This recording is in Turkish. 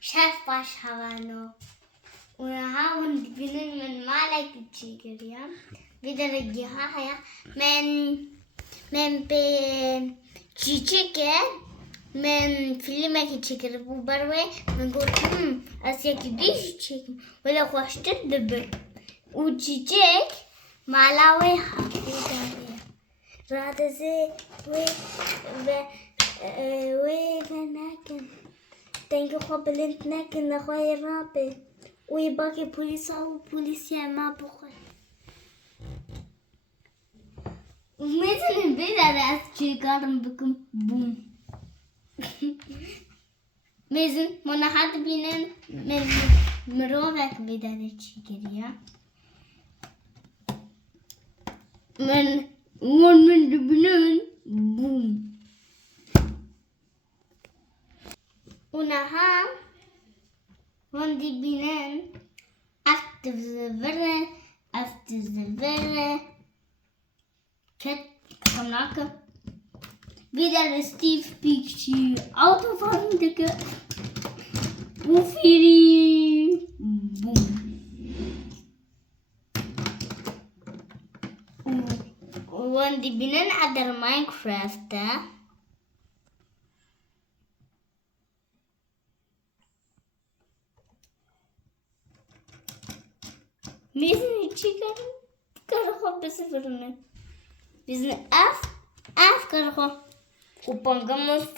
Chef Havano. Und binen men malek chigriya. Videre gihaya. Men pe chichike. Men filme ki çeker bu barve men gortum asya ki diş çek böyle hoştur debe u çiçek malawe hafidare radeze ve naken tengo hoblent naken na khoy rape u baki polisiye ma bukhay mesela bir ara çıkarım bakım bum Mezun monahat binen mrovek vidare chigriya. Men binen boom. Unaha binen after the vere ket kanaka. Wieder Steve Picture Autofahren dicke Ufiri Boom. Und die binnen ada Minecraft Wir sind die Chicken. Karho bese verne. Wir sind F karho. Upangamos